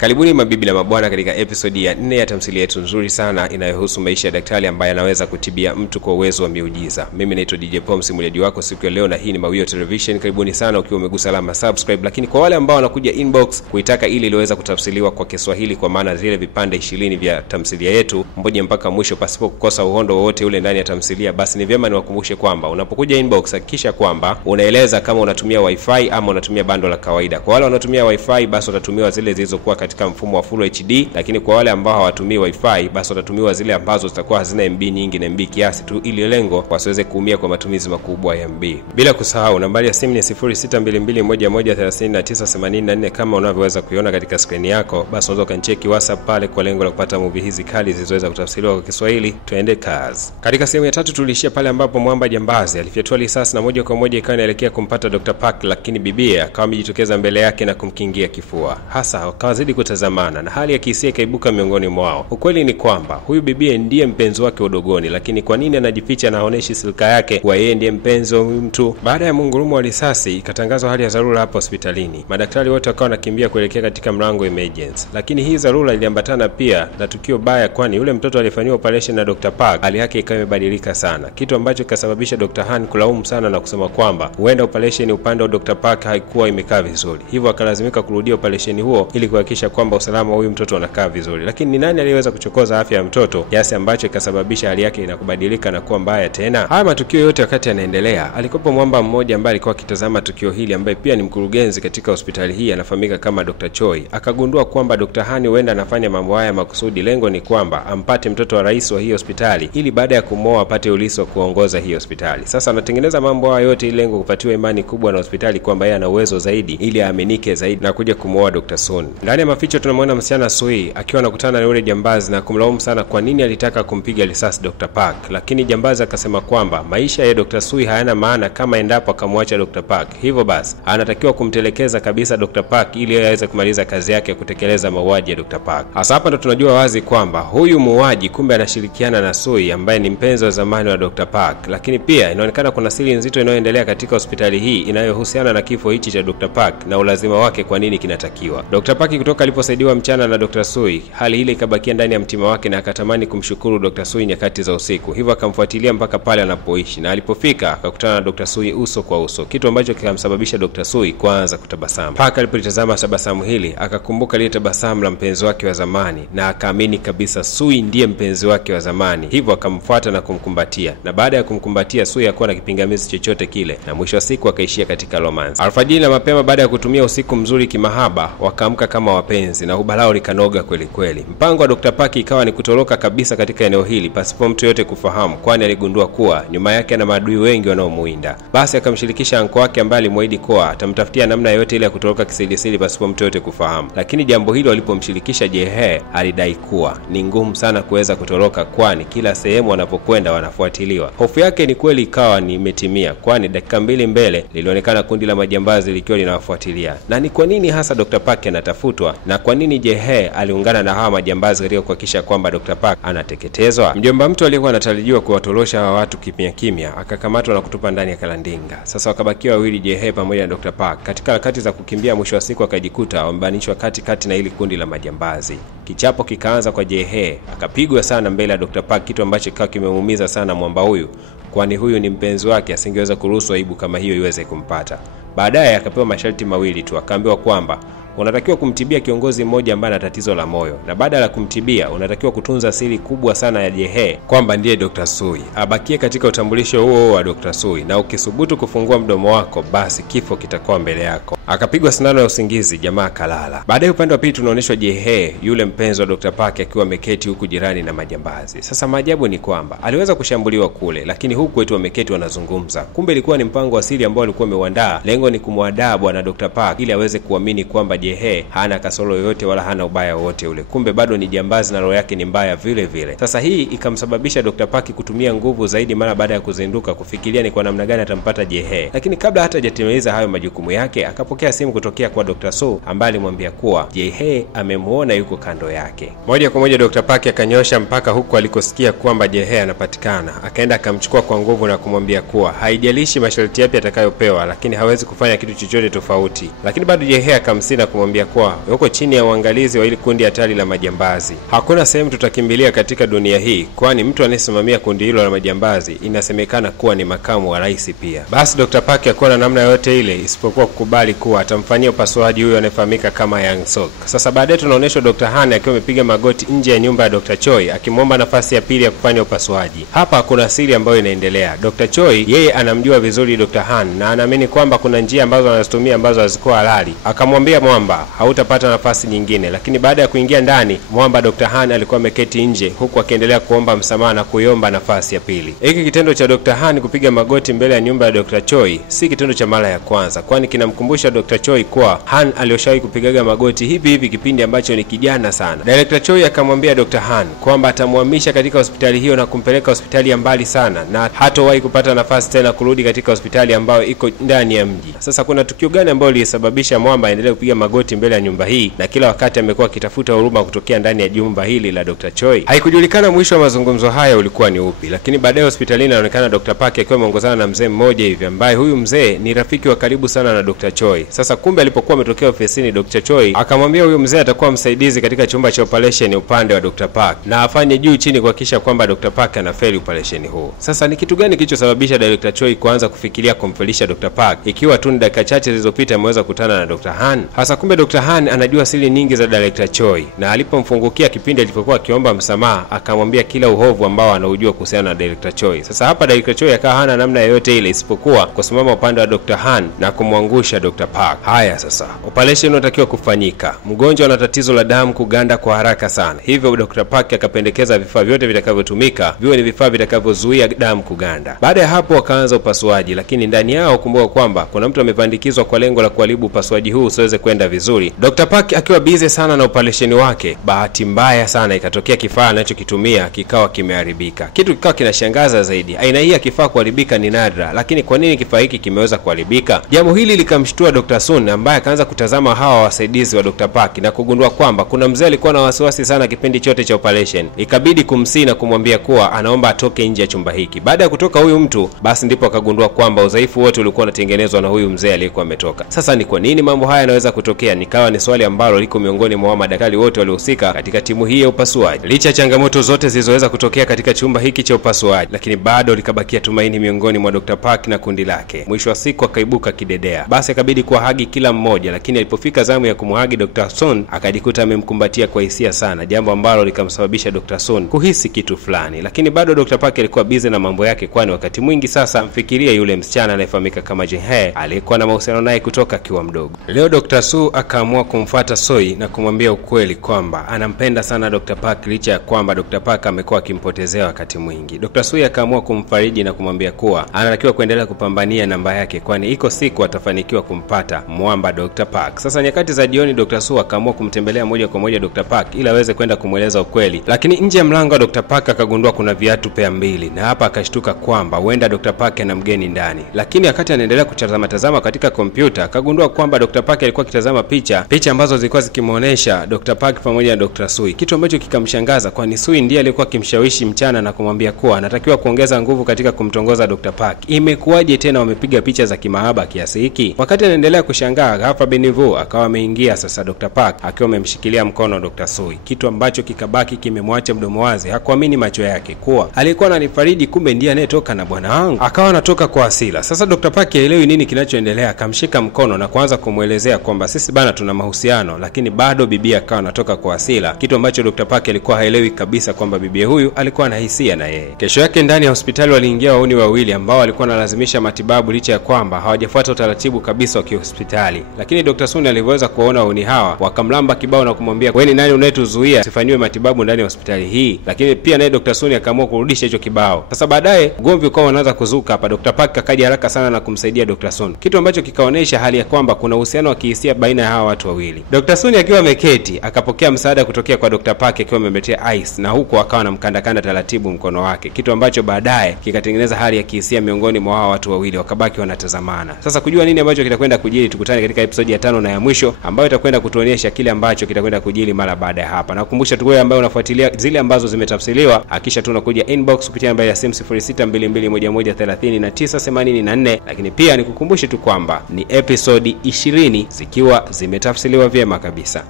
Karibuni mabibi na mabwana katika episodi ya 4 ya tamthilia yetu nzuri sana inayohusu maisha ya daktari ambaye anaweza kutibia mtu kwa uwezo wa miujiza. Mimi naitwa DJ Pom, simuliaji wako siku ya leo, na hii ni Mawio Television. Karibuni sana ukiwa umegusa alama subscribe, lakini kwa wale ambao wanakuja inbox kuitaka ili iliweza kutafsiriwa kwa Kiswahili kwa maana zile vipande 20 vya tamthilia yetu mmoja mpaka mwisho pasipo kukosa uhondo wowote ule ndani ya tamthilia, basi ni vyema niwakumbushe kwamba unapokuja inbox hakikisha kwamba unaeleza kama unatumia wifi ama unatumia bando la kawaida. Kwa wale wanaotumia wifi basi watatumiwa zile zilizokuwa katika mfumo wa Full HD, lakini kwa wale ambao hawatumii wifi basi watatumiwa zile ambazo zitakuwa hazina MB nyingi na MB kiasi tu, ili lengo wasiweze kuumia kwa matumizi makubwa ya MB. Bila kusahau nambari ya simu ni 0622113984 kama unavyoweza kuiona katika screen yako. Basi unaweza kancheki WhatsApp pale kwa lengo la kupata movie hizi kali zilizoweza kutafsiriwa kwa Kiswahili. Tuende kazi. Katika sehemu ya 3 tulishia pale ambapo mwamba jambazi alifyatua risasi na moja kwa moja ikawa inaelekea kumpata Dr. Park, lakini bibia akawa amejitokeza mbele yake na kumkingia kifua. Hasa wakazidi kutazamana na hali ya kihisia ikaibuka miongoni mwao. Ukweli ni kwamba huyu bibia ndiye mpenzi wake udogoni, lakini kwa nini anajificha na haoneshi silika yake kwa yeye ndiye mpenzi wa huyu mtu? Baada ya mungurumo wa risasi ikatangazwa hali ya dharura hapo hospitalini. Madaktari wote wakawa wanakimbia kuelekea katika mlango emergency, lakini hii dharura iliambatana pia na tukio baya, kwani yule mtoto alifanywa operation na Dr. Park hali yake ikawa imebadilika sana, kitu ambacho kikasababisha Dr. Han kulaumu sana na kusema kwamba huenda operation upande wa Dr. Park haikuwa imekaa vizuri, hivyo akalazimika kurudia operation huo ili kuhakikisha kwamba usalama wa huyu mtoto unakaa vizuri. Lakini ni nani aliyeweza kuchokoza afya ya mtoto kiasi ambacho ikasababisha hali yake inakubadilika na kuwa mbaya tena? Haya matukio yote wakati yanaendelea, alikuwa mwamba mmoja ambaye alikuwa akitazama tukio hili, ambaye pia ni mkurugenzi katika hospitali hii, anafahamika kama Dr. Choi. Akagundua kwamba Dr. Hani huenda anafanya mambo haya makusudi. Lengo ni kwamba ampate mtoto wa rais wa hii hospitali ili baada ya kumwoa apate ulisi wa kuongoza hii hospitali. Sasa anatengeneza mambo haya yote ili lengo kupatiwa imani kubwa na hospitali kwamba yeye ana uwezo zaidi ili aaminike zaidi na kuja kumwoa Dr. Sun. Ndani ya maficho tunamwona msichana Sui akiwa anakutana na yule jambazi na kumlaumu sana kwa nini alitaka kumpiga risasi Dr. Park, lakini jambazi akasema kwamba maisha ya Dr. Sui hayana maana kama endapo akamwacha Dr. Park. Hivyo basi anatakiwa kumtelekeza kabisa Dr. Park ili aweze kumaliza kazi yake ya kutekeleza mauaji ya Dr. Park. Hasa hapa ndo tunajua wazi kwamba huyu muuaji kumbe anashirikiana na Sui ambaye ni mpenzi wa zamani wa Dr. Park. Lakini pia inaonekana kuna siri nzito inayoendelea katika hospitali hii inayohusiana na kifo hichi cha Dr. Park na ulazima wake kwa nini kinatakiwa. Dr. Park kutoka aliposaidiwa mchana na Dr. Sui, hali ile ikabakia ndani ya mtima wake na akatamani kumshukuru Dr. Sui nyakati za usiku. Hivyo akamfuatilia mpaka pale anapoishi, na alipofika akakutana na Dr. Sui uso kwa uso, kitu ambacho kikamsababisha Dr. Sui kuanza kutabasamu. Park alipolitazama tabasamu hili akakumbuka lile tabasamu la mpenzi wake wa zamani na akaamini kabisa Sui ndiye mpenzi wake wa zamani. Hivyo akamfuata na kumkumbatia, na baada ya kumkumbatia Sui hakuwa na kipingamizi chochote kile, na mwisho wa siku akaishia katika romance. Alfajiri na mapema baada ya kutumia usiku mzuri kimahaba, wakaamka kama wapenzi na ubalao likanoga kweli kweli. Mpango wa Dr. Park ikawa ni kutoroka kabisa katika eneo hili pasipo mtu yote kufahamu, kwani aligundua kuwa nyuma yake ana maadui wengi wanaomuinda. Basi akamshirikisha anko wake ambaye alimwahidi kuwa atamtafutia namna yote ile ya kutoroka kisirisiri pasipo mtu yote kufahamu. Lakini jambo hilo alipomshirikisha Jehe alidai kuwa ni ngumu sana kuweza kutoroka, kwani kila sehemu wanapokwenda wanafuatiliwa. Hofu yake ni kweli ikawa ni imetimia, kwani dakika mbili mbele lilionekana kundi la majambazi likiwa linawafuatilia. Na ni kwa nini hasa Dr. Park anatafutwa na kwa nini Jehe aliungana na hawa majambazi katika kuhakikisha kwamba Dr. Park anateketezwa? Mjomba mtu aliyekuwa anatarajiwa kuwatorosha hawa watu kimya kimya akakamatwa na kutupa ndani ya kalandinga. Sasa wakabakia wawili, Jehe pamoja na Dr. Park. Katika harakati za kukimbia, mwisho wa siku akajikuta wamebanishwa katikati na ili kundi la majambazi. Kichapo kikaanza kwa Jehe, akapigwa sana mbele ya Dr. Park, kitu ambacho kikawa kimemuumiza sana mwamba huyu, kwani huyu ni mpenzi wake, asingeweza kuruhusu aibu kama hiyo iweze kumpata. Baadaye akapewa masharti mawili tu, akaambiwa kwamba unatakiwa kumtibia kiongozi mmoja ambaye ana tatizo la moyo, na baada ya kumtibia unatakiwa kutunza siri kubwa sana ya Jehe kwamba ndiye Dr. Sui, abakie katika utambulisho huo wa Dr. Sui, na ukisubutu kufungua mdomo wako basi kifo kitakuwa mbele yako. Akapigwa sindano ya usingizi, jamaa kalala. Baadaye upande wa pili tunaonyeshwa Jehe yule mpenzi wa Dr. Park akiwa ameketi huku jirani na majambazi. Sasa maajabu ni kwamba aliweza kushambuliwa kule, lakini huku wetu wameketi wanazungumza. Kumbe ilikuwa ni mpango wa siri ambao alikuwa ameuandaa. Lengo ni kumwadaa bwana Dr. Park ili aweze kuamini kwamba Jehe hana kasoro yoyote wala hana ubaya wote ule. Kumbe bado ni jambazi na roho yake ni mbaya vile vile. Sasa hii ikamsababisha Dr. Park kutumia nguvu zaidi mara baada ya kuzinduka kufikiria ni kwa namna gani atampata Jehe. Lakini kabla hata hajatimiliza hayo majukumu yake, akapokea akapokea simu kutokea kwa Dr. Su ambaye alimwambia kuwa Jae-hye amemuona yuko kando yake. Moja kwa moja Dr. Park akanyosha mpaka huko alikosikia kwamba Jae-hye anapatikana. Akaenda akamchukua kwa nguvu na kumwambia kuwa haijalishi masharti yapi atakayopewa, lakini hawezi kufanya kitu chochote tofauti. Lakini bado Jae-hye akamsina kumwambia kuwa yuko chini ya uangalizi wa ile kundi hatari la majambazi. Hakuna sehemu tutakimbilia katika dunia hii, kwani mtu anayesimamia kundi hilo la majambazi inasemekana kuwa ni makamu wa rais pia. Basi Dr. Park hakuwa na namna yote ile isipokuwa kukubali kuwa atamfanyia upasuaji huyo anayefahamika kama Yang Sok. Sasa baadaye tunaonyeshwa Dr. Han akiwa amepiga magoti nje ya nyumba ya Dr. Choi akimwomba nafasi ya pili ya kufanya upasuaji. Hapa kuna siri ambayo inaendelea. Dr. Choi yeye anamjua vizuri Dr. Han na anaamini kwamba kuna njia ambazo anazitumia ambazo hazikuwa halali. Akamwambia Mwamba hautapata nafasi nyingine, lakini baada ya kuingia ndani Mwamba Dr. Han alikuwa ameketi nje huku akiendelea kuomba msamaha na kuiomba nafasi ya pili. Hiki kitendo cha Dr. Han kupiga magoti mbele ya nyumba ya Dr. Choi si kitendo cha mara ya kwanza, kwani kinamkumbusha Dr. Choi kuwa Han aliyoshawahi kupigaga magoti hivi kipindi ambacho ni kijana sana. Dr. Choi akamwambia Dr. Han kwamba atamuhamisha katika hospitali hiyo na kumpeleka hospitali ya mbali sana na hatawahi kupata nafasi tena kurudi katika hospitali ambayo iko ndani ya mji. Sasa kuna tukio gani ambalo lilisababisha Mwamba aendelee kupiga magoti mbele ya nyumba hii na kila wakati amekuwa akitafuta huruma kutokea ndani ya jumba hili la Dr. Choi? Haikujulikana mwisho wa mazungumzo haya ulikuwa ni upi, lakini baadaye hospitalini inaonekana Dr. Park akiwa ameongozana na mzee mmoja hivi ambaye huyu mzee ni rafiki wa karibu sana na Dr. Choi. Sasa kumbe alipokuwa ametokea ofisini Dr. Choi akamwambia huyu mzee atakuwa msaidizi katika chumba cha operation upande wa Dr. Park na afanye juu chini kuhakikisha kwamba Dr. Park anafeli operation huo. Sasa ni kitu gani kilichosababisha Dr. Choi kuanza kufikiria kumfelisha Dr. Park ikiwa tu dakika chache zilizopita ameweza kukutana na Dr. Han? Hasa kumbe Dr. Han anajua siri nyingi za Dr. Choi na alipomfungukia kipindi alipokuwa akiomba msamaha akamwambia kila uhovu ambao anaujua kuhusiana na Dr. Choi. Sasa hapa Dr. Choi akawa hana namna yoyote ile isipokuwa kusimama upande wa Dr. Han na kumwangusha Dr. Park. Haya sasa, operation inatakiwa kufanyika. Mgonjwa ana tatizo la damu kuganda kwa haraka sana. Hivyo Dr. Park akapendekeza vifaa vyote vitakavyotumika viwe ni vifaa vitakavyozuia damu kuganda. Baada ya hapo wakaanza upasuaji, lakini ndani yao kumbuka kwamba kuna mtu amepandikizwa kwa lengo la kuharibu upasuaji huu usiweze kwenda vizuri. Dr. Park akiwa busy sana na operation wake, bahati mbaya sana ikatokea kifaa anachokitumia kikawa kimeharibika. Kitu kikawa kinashangaza zaidi. Aina hii ya kifaa kuharibika ni nadra, lakini kwa nini kifaa hiki kimeweza kuharibika? Jambo hili likamshtua Dr. Sun ambaye akaanza kutazama hawa wasaidizi wa Dr. Park na kugundua kwamba kuna mzee alikuwa na wasiwasi sana kipindi chote cha operation. Ikabidi kumsii na kumwambia kuwa anaomba atoke nje ya chumba hiki. Baada ya kutoka huyu mtu, basi ndipo akagundua kwamba udhaifu wote ulikuwa unatengenezwa na huyu mzee aliyekuwa ametoka. Sasa ni kwa nini mambo haya yanaweza kutokea? Nikawa ni swali ambalo liko miongoni mwa madaktari wote waliohusika katika timu hii ya upasuaji. Licha ya changamoto zote zilizoweza kutokea katika chumba hiki cha upasuaji, lakini bado likabakia tumaini miongoni mwa Dr. Park na kundi lake. Mwisho wa siku akaibuka kidedea. Basi akabidi kuwahagi kila mmoja, lakini alipofika zamu ya kumhagi Dr. Sun akajikuta amemkumbatia kwa hisia sana, jambo ambalo likamsababisha Dr. Sun kuhisi kitu fulani. Lakini bado Dr. Park alikuwa busy na mambo yake, kwani wakati mwingi sasa mfikiria yule msichana anayefahamika kama Jae-hye aliyekuwa na mahusiano naye kutoka akiwa mdogo. Leo Dr. Su akaamua kumfuata Soi na kumwambia ukweli kwamba anampenda sana Dr. Park licha ya kwamba Dr. Park amekuwa akimpotezea wakati mwingi. Dr. Sui akaamua kumfariji na kumwambia kuwa anatakiwa kuendelea kupambania namba yake, kwani iko siku atafanikiwa kumpata Mwamba Dr. Park. Sasa nyakati za jioni Dr. Su akaamua kumtembelea moja kwa moja Dr. Park ili aweze kwenda kumweleza ukweli, lakini nje ya mlango wa Dr. Park akagundua kuna viatu pea mbili na hapa akashtuka kwamba huenda Dr. Park ana mgeni ndani. Lakini wakati anaendelea kutazama katika kompyuta akagundua kwamba Dr. Park alikuwa akitazama picha ambazo zilikuwa zikimuonesha Dr. Park pamoja na Dr. Sui, kitu ambacho kikamshangaza kwani Sui ndiye alikuwa akimshawishi mchana na kumwambia kuwa anatakiwa kuongeza nguvu katika kumtongoza Dr. Park. Imekuwaje tena wamepiga picha za kimahaba kiasi hiki? Wakati anaendelea kushangaa, ghafla Benivu akawa ameingia sasa Dr. Park akiwa amemshikilia mkono Dr. Sui, kitu ambacho kikabaki kimemwacha mdomo wazi. Hakuamini macho yake kuwa alikuwa ananifariji, kumbe ndiye anayetoka na bwana wangu. Akawa anatoka kwa hasira. Sasa Dr. Park haelewi nini kinachoendelea, akamshika mkono na kuanza kumuelezea kwamba sisi bana tuna mahusiano, lakini bado bibi akawa anatoka kwa hasira, kitu ambacho Dr. Park alikuwa haelewi kabisa kwamba bibi huyu alikuwa na hisia na yeye. Kesho yake ndani ya hospitali waliingia wauni wawili ambao walikuwa wanalazimisha matibabu licha ya kwamba hawajafuata utaratibu kabisa wa kihospitali. Lakini Dr. Sun alivyoweza kuwaona wauni hawa, wakamlamba kibao na kumwambia, "Wewe ni nani unayetuzuia sifanywe matibabu ndani ya hospitali hii?" Lakini pia naye Dr. Sun akaamua kurudisha hicho kibao. Sasa baadaye ugomvi ukawa unaanza kuzuka hapa. Dr. Park akaja haraka sana na kumsaidia Dr. Sun, kitu ambacho kikaonesha hali ya kwamba kuna uhusiano wa kihisia baina ya hawa watu wawili. Dr. Sun akiwa ameketi akapokea msaada kutokea kwa Dr. Park akiwa amemletea ice na huko akawa anamkandakanda taratibu mkono wake, kitu ambacho baadaye kikatengeneza hali ya kihisia miongoni mwa hawa watu wawili, wakabaki wanatazamana. Sasa kujua nini ambacho kitakwenda kujili. Tukutane katika episode ya 5 na ya mwisho ambayo itakwenda kutuonyesha kile ambacho kitakwenda kujili mara baada ya hapa. Na kukumbusha tu wewe ambaye unafuatilia zile ambazo zimetafsiriwa, hakisha tu unakuja inbox kupitia namba ya simu 0622113984. Lakini pia nikukumbushe tu kwamba ni episode 20 zikiwa zimetafsiriwa vyema kabisa.